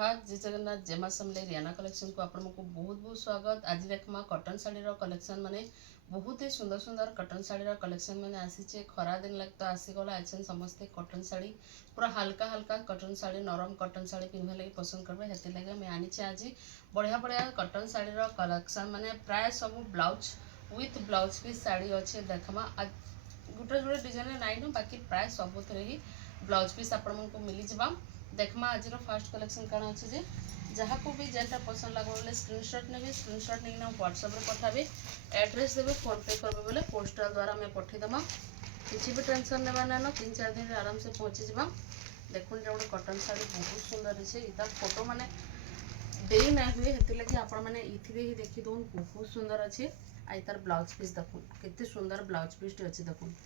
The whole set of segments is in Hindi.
सुहाग जय जगन्नाथ जेमा समले रियाना कलेक्शन को आपण को बहुत बहुत स्वागत। आज देखमा कॉटन साड़ी रो कलेक्शन माने बहुत ही सुंदर सुंदर कॉटन साड़ी रो कलेक्शन माने आसीचे। खरा दिन लग तो आसीगला आछन समस्ते कॉटन साड़ी पूरा हल्का हल्का कॉटन साड़ी नरम कॉटन साड़ी पिन्हे लगे पसंद करबे हेते लगे मैं आनीचे। आज बढ़िया बढ़िया कॉटन साड़ी रो कलेक्शन माने प्राय सब blouse with blouse piece sari अच्छे देखमा। गोटे जोड़े डिजाइन नाइन न बाकी प्राय सब ही ब्लाउज पीस आपण को मिली जबा। देखमा आज फास्ट कलेक्शन कौन अच्छे जे जहाँ को भी जेनटा पसंद लगे स्क्रीनशॉट ने स्क्रीनशॉट नहीं व्हाट्सएप रे पठाबे एड्रेस देवे फोन पे करबे बोले पोस्टल द्वारा मैं पठेदेमा। किसी भी टेंशन नेबा ना 3-4 दिन आराम से पहुँची जावा। देखुन गोटे कॉटन साड़ी बहुत सुंदर अच्छे इतार फोटो माने दे ना हुए हेती लगे आपण माने इथिरे ही देखि दोन बहुत सुंदर अच्छे। आई तार ब्लाउज पीस देखुन केते सुंदर ब्लाउज पीस अच्छे देखुन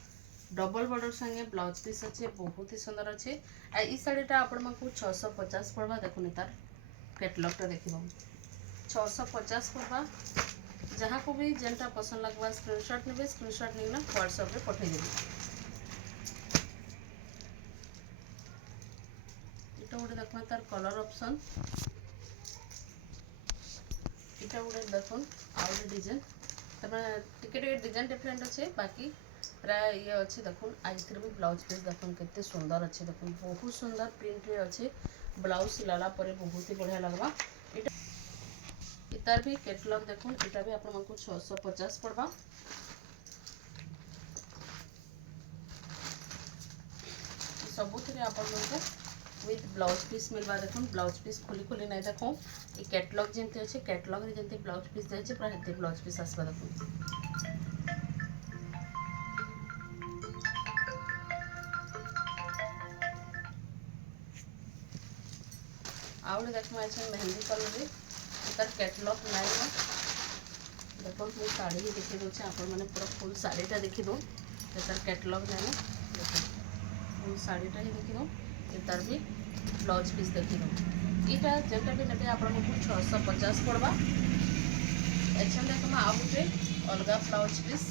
डबल बॉर्डर संगे ब्लाउज पीस अच्छे बहुत ही सुंदर अच्छे। आई शाढ़ीटा आपण को 650 पड़वा। देखुन तार कैटलॉगटा देख 650 पड़वा। जहाँ को भी जेनटा पसंद लगवा स्क्रीनशॉट ने स्क्रीनशॉट नहीं व्हाट्सएप रे पठेदेवी। इटा गोटे देखो तार कलर ऑप्शन इटा गोटे देखुन आउ डिजाइन टिके डिजाइन डिफरेंट अच्छे बाकी प्राय ये अच्छे। देखुन आज भी ब्लाउज पीस देखुन केते सुंदर अच्छे देखुन बहुत सुंदर प्रिंट रे अच्छे। ब्लाउज सिलाला परे बहुत ही बढ़िया लगवा। इतार भी कैटलॉग देखुन इटा भी आपण को 650 पड़वा। सबुथिरे आपण को विथ ब्लाउज पीस मिलवा। देखुन ब्लाउज पीस खुली खुली नहीं देखो ये कैटलॉग जमती अच्छे कैटलॉग रे जमती ब्लाउज पीस जाइए पूरा हेते ब्लाउज पीस आसवा। देखुन आउे देखो अच्छे मेहंदी कलर रे तार कैटलॉग नाइन ना देखो मुझे साड़ी ही देखी दूचे आपण मैंने पूरा फुल साड़ीटा देखी दो तार कैटलॉग नाइन देखो फुल साड़ीटा ही देखी दो तार भी ब्लाउज पीस देखी दो यहाँ जेटा भी ने आप 650 पड़वा। अच्छा देखो आउ गोटे अलग ब्लाउज पीस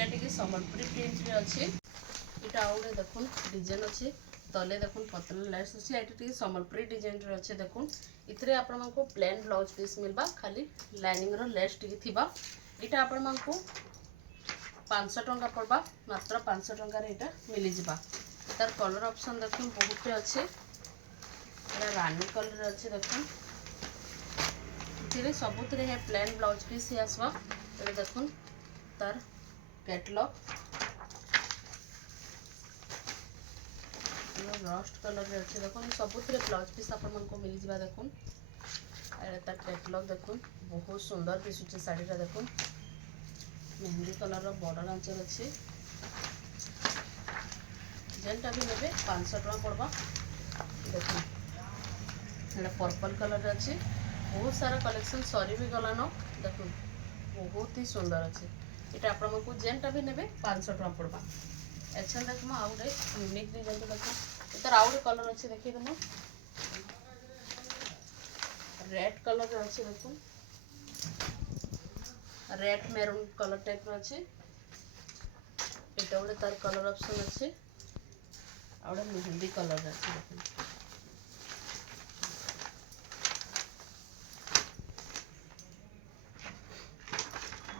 ये सम्बलपुरी प्रिंट अच्छे। यहाँ आउ गोटे देखुन डिजाइन अच्छे तले देखुन पतला लेस अच्छे ये सम्बलपुरी डिजाइन रे अच्छे। देखुन इतरे आपण को प्लेन ब्लाउज पीस मिलबा खाली लाइनिंग रो लेस टिके थिबा। इटा आपण को 500 टंका पड़बा मात्र 500 टंका रे इटा मिली जिबा। तार कलर ऑप्शन देखुन बहुत अच्छे एटा रानी कलर अच्छे। देखुन इतरे सबुतरे है प्लेन ब्लाउज पीस ही आसबा। ए देखुन तार कैटलॉग रस्ट कलर रे अच्छे। देखो सबुथिरे ब्लाउज पीस आपण को मिल जिबा। देखुन तार कैटलॉग देखुन बहुत सुंदर दिसुचे साड़ीटा। देखुन मेहंदी कलर रो बॉर्डर आंचल अच्छे जेनटा भी नेबे 500 टका पड़वा। देखुन एटा पर्पल कलर रे अच्छे बहुत सारा कलेक्शन सरी भी गलान। देखुन बहुत ही सुंदर अच्छे इटा आपण को जेनटा भी नेबे 500 टका पड़वा। अच्छा देखो आउ गोटे यूनिक डिजाइन देखो तार आउ गोटे कलर अच्छे देखिए तुम रेड कलर अच्छे। देखो रेड मेरून कलर टाइप अच्छे यहाँ गोटे तार कलर ऑप्शन अच्छे आउ गोटे मेहंदी कलर अच्छे। देखो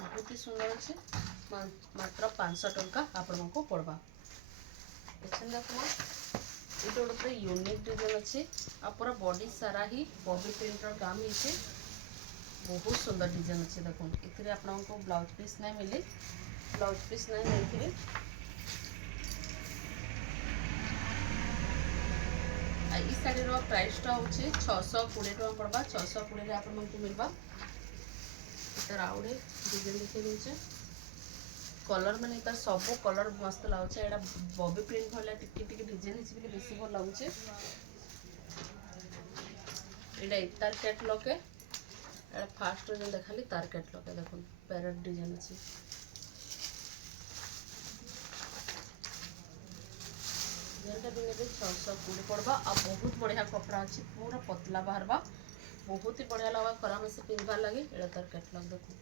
बहुत ही सुंदर अच्छे मात्र 500 टंका आपण को पड़वा। अच्छा देखो ये गोटे पूरा यूनिक डिजाइन अच्छे आ पूरा बॉडी सारा ही बॉबी प्रिंटर काम है बहुत सुंदर डिजाइन अच्छे। देखो इतने आपण को ब्लाउज पीस नहीं मिले ब्लाउज पीस नहीं मिलती। ये शाड़ी प्राइसटा हूँ 620 टका पड़वा। 620 आपण को मिलवा। तार आउ गोटे डिजाइन देखिए दूचे कलर माने तार सब कलर मस्त लगुचे। एटा बॉबी प्रिंट भले टिके टिके डिजाइन हिसाब बेसी भल लगुचे। एटा तार कैटलॉग है एटा फास्ट जो देखाली तार कैटलॉग है। देखो पैरेट डिजाइन अच्छे जेनटा भी नेबे 620 पड़वा। आ बहुत बढ़िया कपड़ा अच्छे पूरा पतला बाहरबा बहुत ही बढ़िया लगा खरा मासे पिंधबार लगे। एटा तार कैटलॉग देखो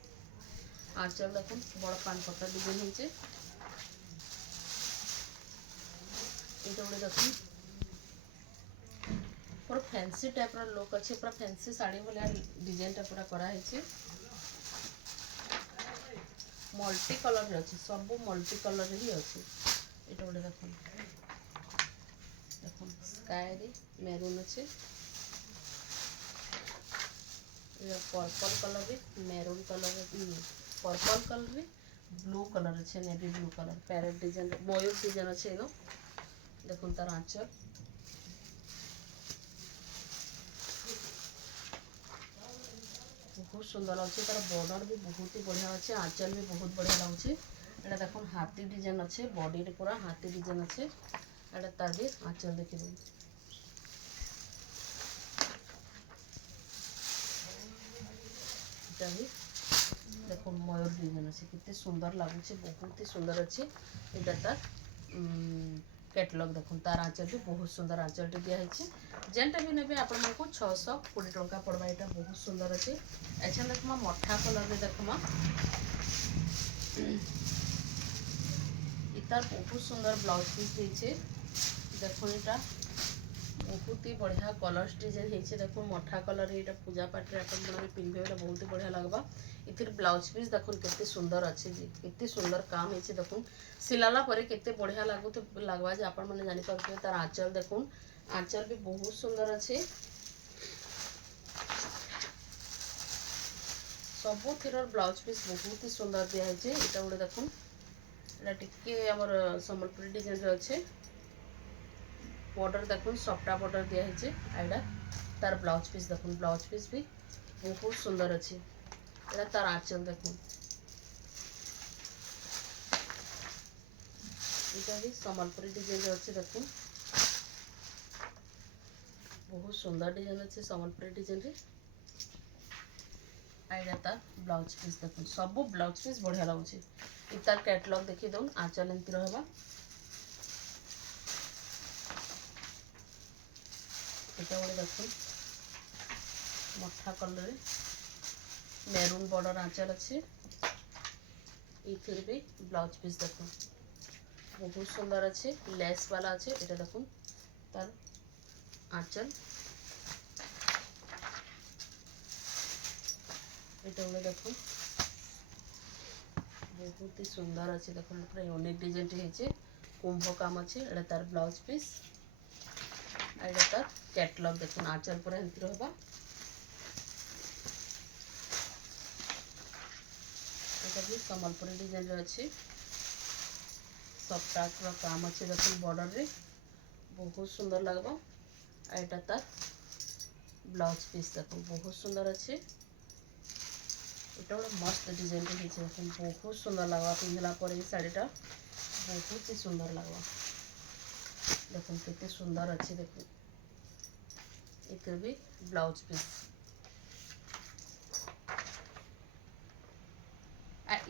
आंचल देखो बड़ पान पत्ता डिजाइन होचे। ये गोटे देखो पूरा फैंसी टाइप रो लुक अच्छे पूरा फैंसी साड़ी भलिया डिजाइन टा पूरा करा है मल्टी कलर रे अच्छे सब मल्टी कलर ही अच्छे एटा गोटे देखो देखो स्काई रे मेरून अच्छे पर्पल कलर रे मेरून कलर पर्पल कलर रे ब्लू कलर अच्छे navy blue colour parrot design मयूर डिजाइन अच्छे नो देखो तार आंचल बहुत सुंदर लगे तार बॉर्डर भी बहुत ही बढ़िया अच्छे आंचल भी बहुत बढ़िया लगे एटा देखो हाथी डिजाइन अच्छे बॉडी रे पूरा हाथी डिजाइन अच्छे एटा तार भी आंचल देखिए भी देखो मयूर डिजाइन अच्छे कितने सुंदर लगुच बहुत ही सुंदर अच्छे यहाँ तार कैटलॉग देखो तार आंचल भी बहुत सुंदर आंचल दिखाई जेनटा भी ने आप 620 टंका पड़वा यहाँ बहुत सुंदर अच्छे अच्छा देखमा मठा कलर में देखमा इतार बहुत सुंदर ब्लाउज पीस देछे देखो यहाँ बहुत ही बढ़िया कलर्स डिजाइन है देखो मठा कलर यहाँ पूजा पाठ में पिंधे बहुत ही बढ़िया लगवा इतिर ब्लाउज पीस देखो केते सुंदर अच्छे जी केते सुंदर काम है देखो सिलाला परे केते बढ़िया लगवा जे आपण माने जानि पारबे तार आंचल देखो आंचल भी बहुत सुंदर अच्छे सबु थिरर ब्लाउज पीस बहुत ही सुंदर दिया है यहाँ गोटे देखो यहाँ टिके हमर संबलपुरी डिजाइन रे अच्छे बॉर्डर देखो सफ्टा बॉर्डर दिया है आइडा तार ब्लाउज पीस देखो ब्लाउज पीस भी बहुत सुंदर अच्छे यहाँ तार आंचल देखो यहाँ भी संबलपुरी डिजाइन अच्छे देखो बहुत सुंदर डिजाइन अच्छे संबलपुरी डिजाइन रे आइडा तार ब्लाउज पीस देखो सब ब्लाउज पीस बढ़िया लगुच तार कैटलॉग देखी दउन आंचल एमती रहबा এটা বলে দেখুন মঠা কলরে মেরুন বর্ডর আঁচল আছে এইথির भी ব্লাউজ পিস দেখুন बहुत सुंदर আছে लेस वाला আছে এটা দেখুন তার আঁচল এটা বলে দেখুন बहुत ही सुंदर আছে দেখুন পুরো অনেক ডিজাইনটি হয়েছে কুম্ভ কাম আছে এটা তার ব্লাউজ পিস এটা তার कैटलॉग देखो आंचल पूरा एमती रहबा এটা भी संबलपुरी डिजाइन रे अच्छे सब टाक रो काम अच्छे देखो बॉर्डर रे बहुत सुंदर लगबा एटा तार ब्लाउज पीस देखो बहुत सुंदर अच्छे এটা বড় मस्त डिजाइन रे हिचे देखो बहुत सुंदर लगबा पिंधला पर ये साड़ीटा बहुत ही सुंदर लगबा देखो कितने सुंदर अच्छे देखो इधर भी ब्लाउज पीस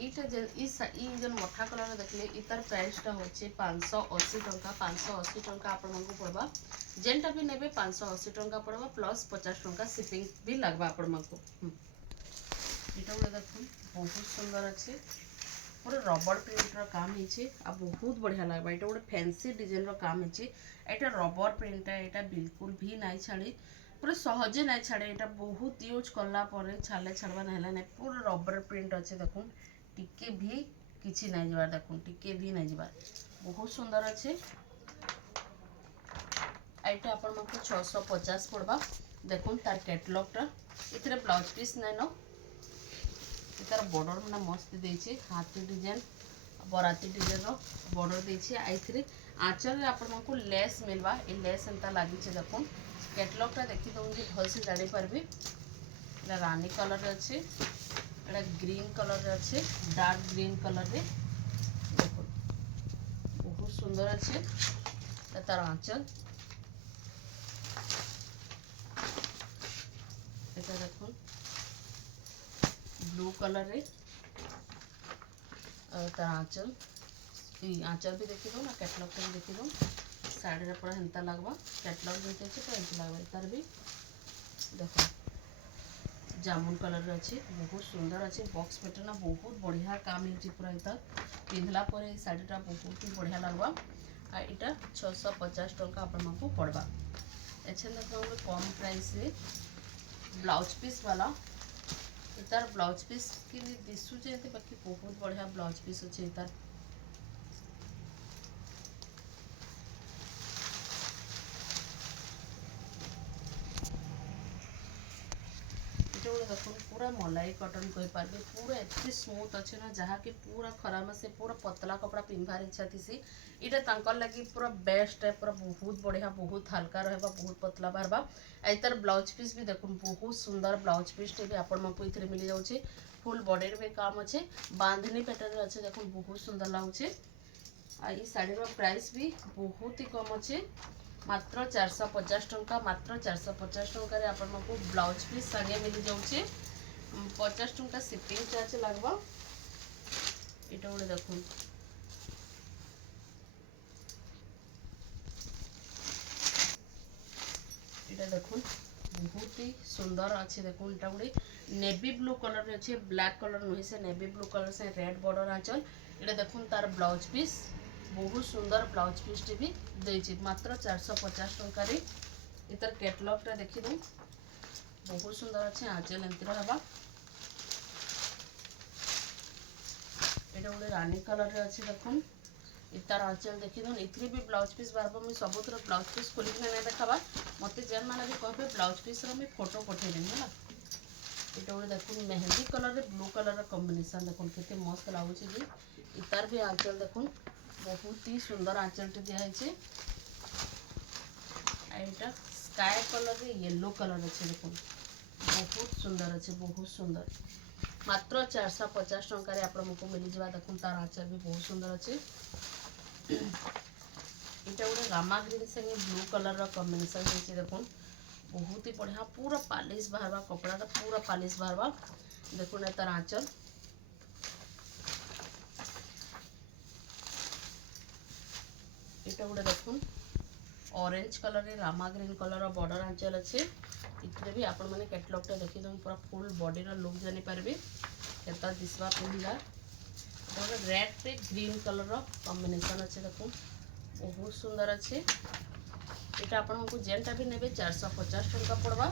इटा जन मठा कलर देखले इतार प्राइस टा होचे 580 टंका 580 टंका आपण मानकु पड़बा जेनटा भी नेबे 580 टंका पड़बा प्लस 50 टंका शिपिंग भी लगबा आपण मानकु इटा बोले देखो बहुत सुंदर अच्छे पूरा रबर प्रिंट रो काम है आ बहुत बढ़िया लगबा इटा गोटे फैंसी डिजाइन रो काम है एटा रबर प्रिंट एटा बिल्कुल भी नहीं छाड़ी पूरा सहजे नहीं छाड़े एटा बहुत यूज करला परे छाले छाड़बा नहीं पूरा रबर प्रिंट अच्छे देखो टिके भी किसी नहीं जबार देखो टिके भी नहीं जबार बहुत सुंदर अच्छे एटा आपण मको 650 पड़बा देखो तार कैटलॉग टा इथरे ब्लाउज पीस नहीं नो तार बॉर्डर माने मस्त देछे हाथी डिजाइन बराती डिजाइन रो बॉर्डर देछे आइथरे आंचल रे आपण मको लेस मिलबा ए लेस एंता लागि छे देखो कैटलॉग टा देखि दउंगी भल से जानि पारबे एटा रानी कलर रे अच्छे एटा ग्रीन कलर रे अच्छे डार्क ग्रीन कलर रे देखो बहुत सुंदर अच्छे तार आंचल एटा देखो ब्लू कलर रे तार आंचल आंचल भी देखी दो ना कैटलॉग भी देखी दो साड़ी रे पूरा हेंता लगवा कैटलॉग भी अच्छे तो हेंता लगवा तार भी देखो जामुन कलर रे अच्छे बहुत सुंदर अच्छे बॉक्स पैटर्न बहुत बढ़िया काम है पूरा इधर पिंधला पर शाढ़ीटा बहुत ही बढ़िया लगवा आ इटा 650 टंका आपण मानकु पड़बा एछन देखो हम कम प्राइस रे ब्लाउज पीस वाला तार ब्लाउज पीस कि दिशुचे बाकी बहुत बढ़िया ब्लाउज पीस अच्छे तार देखो पूरा मलाई कटन कही पारे पूरा एत स्मूथ अच्छे ना जहाँकि पूरा खरा मासे पूरा पतला कपड़ा पिंधार इच्छा थी यहाँ लगी पूरा बेस्ट है पूरा बहुत बढ़िया बहुत हल्का रहा बहुत पतला बाहर आई तार ब्लाउज पीस भी देखो बहुत सुंदर ब्लाउज पीस टे भी आपण ये मिल जाऊे फुल बॉडी भी काम अच्छे बांधनी पैटर्न अच्छे देखो बहुत सुंदर लगुचे आई शाढ़ी प्राइस भी बहुत ही कम अच्छे मात्र 450 टंका मात्र 450 टंका आपको ब्लाउज पीस संगे मिल जाऊे 50 टंका शिपिंग चार्ज लगवा ये गोटे देखो ये देखो बहुत ही सुंदर अच्छे देखो यहाँ गोटे नेवी ब्लू कलर अच्छे ब्लैक कलर नुहे से नेवी ब्लू कलर से रेड बॉर्डर आंचल ये देखो तार ब्लाउज पीस बहुत सुंदर ब्लाउज पीस टी भी देछि मात्र 450 टंका रे इतर कैटलॉग टा देखि दो बहुत सुंदर अच्छे आंचल एंती रहबा एटा गोटे रानी कलर रे अच्छे देखो इतार आंचल देखि दो इथरे भी ब्लाउज पीस बारबो मैं सबुतर ब्लाउज पीस खोली के नै देखाबा मते जेन माने भी कहबे ब्लाउज पीस रो मैं फोटो पठे देनी होला एटा गोटे देखो मेहंदी कलर रे ब्लू कलर रा कॉम्बिनेशन देखो केते मस्त लागुची जी इतार भी आंचल देखो बहुत ही सुंदर आंचल टे दिया है स्काई कलर रे येलो कलर अच्छे देखो बहुत सुंदर अच्छे बहुत सुंदर मात्र 450 टंका आपको मिल जावा देखो तार आंचल भी बहुत सुंदर अच्छे यहाँ गोटे रामा ग्रीन संगे ब्लू कलर रा कॉम्बिनेशन होइछे देखो बहुत ही बढ़िया पूरा पालिश बाहरवा कपड़ा पूरा पालिश बाहरवा देखो ना तार आंचल ये गोटे देखो ऑरेंज कलर रे रामा ग्रीन कलर बॉर्डर आंचल अच्छे इतने भी आपण मैंने कैटलॉग टा देखी दो पूरा फुल बॉडी रा लुक जानी पारबे केता दिसवा पिंडा गोटे रेड रे ग्रीन कलर रा कॉम्बिनेशन अच्छे देखो बहुत सुंदर अच्छे ये आपण को जेनटा भी नेबे 450 टंका पड़वा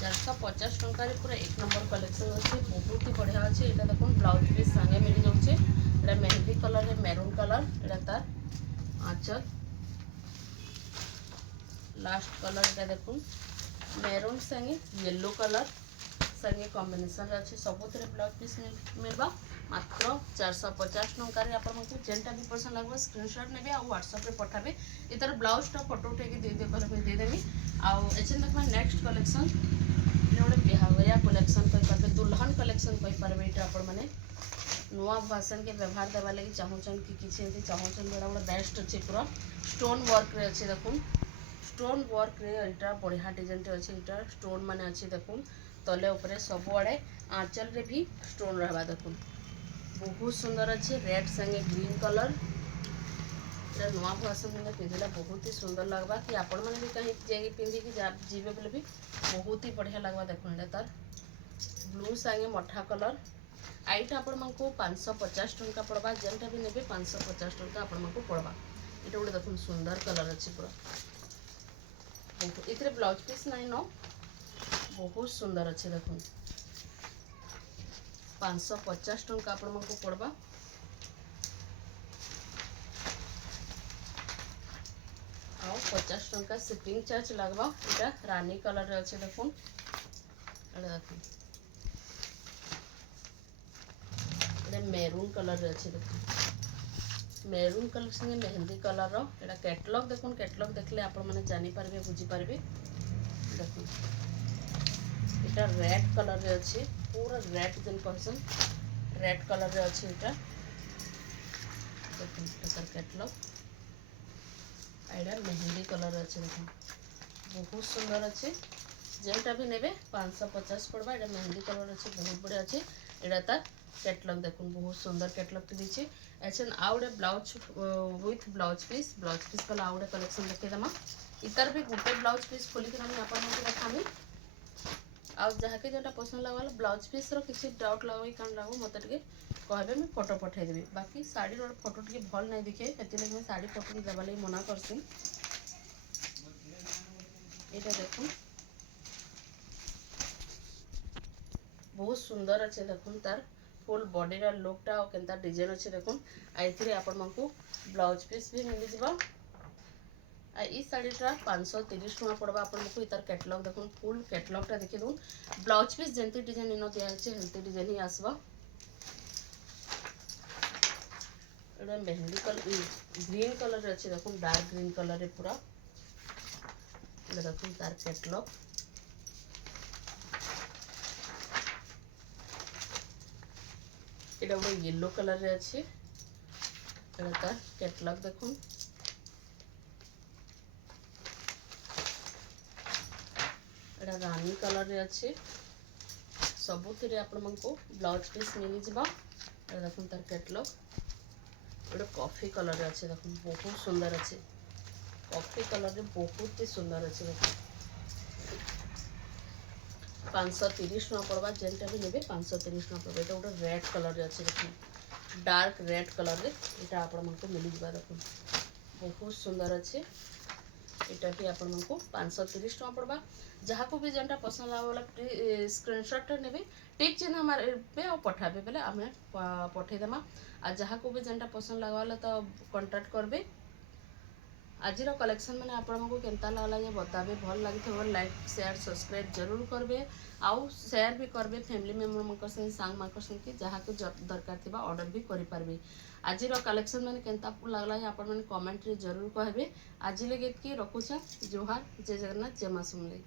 450 टंका पूरा एक नंबर कलेक्शन अच्छे बहुत ही बढ़िया अच्छे ये देखो ब्लाउज पीस संगे मिल जाऊे ये मेहंदी कलर है मेरून कलर ये तार आंचल लास्ट कलर ये देखो मेरून संगे येलो कलर संगे कॉम्बिनेशन अच्छे सबुत ब्लाउज पीस मिलवा मात्र 450 टंका आपको जेनटा भी पसंद लगवा स्क्रीनशॉट नेबे आ व्हाट्सएप रे पठाबे इतर ब्लाउज टा फोटो उठे के दे कहले दे देबी आ एछन देखमा नेक्स्ट कलेक्शन ये गोटे बिहावरिया कलेक्शन कहि पारबे दुल्हन कलेक्शन कहि पारबे इटा आपण माने नुआ भाषण के व्यवहार देवा लगी चाहूचन कि किछि एंती चाहूचन बेड़ा गोटे बेस्ट अच्छे पूरा स्टोन वर्क रे अच्छे देखो स्टोन वर्क रे इटा बढ़िया डिजाइन टे अच्छे इटा स्टोन माने अच्छे देखो तले ऊपर सब आड़े आंचल रे भी स्टोन रहबा देखो बहुत सुंदर अच्छे रेड संगे ग्रीन कलर ये नुआ भाषण में पिंधला बहुत ही सुंदर लगवा कि आपण मैंने भी कहीं जाइए पिंधिकी जीवे बोले भी बहुत ही बढ़िया लगवा देखो ये तार ब्लू संगे मठा कलर आईटा आपको 550 टंका पड़वा जेनटा भी नेबे 550 टंका आपको पड़वा ये गोटे देखो सुंदर कलर अच्छे पूरा इतने ब्लाउज पीस नहीं न बहुत सुंदर अच्छे देखो 550 टंका आपको पड़वा और 50 टंका शिपिंग चार्ज लगवा इटा रानी कलर रे अच्छे देखो देखो मेरून कलर रे अच्छे देखो मेरून कलर संगे मेहंदी कलर रो एटा कैटलॉग देखो कैटलॉग देखले आपण माने जानि पारबे बुझी पारबे देखो एटा रेड कलर रे अच्छे पूरा रेड जन कहसन रेड कलर रे अच्छे एटा देखो एटा कैटलॉग एटा मेहंदी कलर रे अच्छे देखो बहुत सुंदर अच्छे जेनटा भी नेबे 550 पड़वा एटा मेहंदी कलर अच्छे बहुत बढ़िया अच्छे एटा ता कैटलॉग देखो बहुत सुंदर कैटलॉग टी दीची एछन आउडे ब्लाउज विथ ब्लाउज पीस वाला आउडे कलेक्शन देखे दमा इतर भी गोटे ब्लाउज पीस खोली के हम आपन को देखामी आ जहा के जेटा पसंद लागल ब्लाउज पीस रो किछि डाउट लागई कान लागो मते टिके कहबे मैं फोटो पठाई देबी बाकी साड़ी रो फोटो टिके भल नै दिखे एति लगे मैं साड़ी फोटो देबा लई मना करसी এটা দেখুন बहुत सुंदर अच्छे देखुन तार फुल बॉडी रा लुकटा और केनता डिजाइन अच्छे देखुन आइथिरे आपण मानकू ब्लाउज पीस भी मिली जिबा आ ई साड़ीटा 530 टका पड़बा आपण मानकू इतार कैटलॉग देखुन फुल कैटलॉगटा देखि दून ब्लाउज पीस जेंती डिजाइन इनो दिया है हेल्थी डिजाइन ही आसबा एडा मेहंदी कलर ग्रीन कलर अच्छे देखुन डार्क ग्रीन कलर रे पूरा एडा देखुन तार कैटलॉग এটা গোটে येलो कलर रे अच्छे এটা তার ক্যাটালগ দেখুন এটা রানী कलर रे अच्छे सबुथिरे आपण मानको ब्लाउज पीस मिली जिबा এটা দেখুন তার ক্যাটালগ এটা कॉफी कलर रे अच्छे देखुन बहुत सुंदर अच्छे कॉफी कलर रे बहुत ही सुंदर अच्छे देखुन 530 टका पड़वा जेनटा भी नेबे 530 टका पड़बे এটা गोटे रेड कलर रे अच्छे देखुन डार्क रेड कलर रे এটা आपण मानको मिली जिबा देखुन बहुत सुंदर अच्छे এটা भी आपण मानको 530 टका पड़वा जहाँ को भी जेनटा पसंद लागो वाला स्क्रीनशॉट नेबे टिक चिन्ह हमारे पे और पठाबे बेले हमें पठे देमा आ जहाँ को भी जेनटा पसंद लागो वाला तो कांटेक्ट करबे आजिर कलेक्शन मैंने आपको केनता लगला जे बताबे भल लगी लाइक शेयर सब्सक्राइब जरूर करबे आउ शेयर भी करबे फैमिली मेंबर मन संगे सांग मान संगे जहाँ को दरकार थिबा ऑर्डर भी करि पारबे आजिर कलेक्शन मैंने केनता लगला जे आपण मैंने कमेंट रे जरूर कहबे आज लगे कि रखुछा जोहार जय जगन्नाथ जय मां समलेई।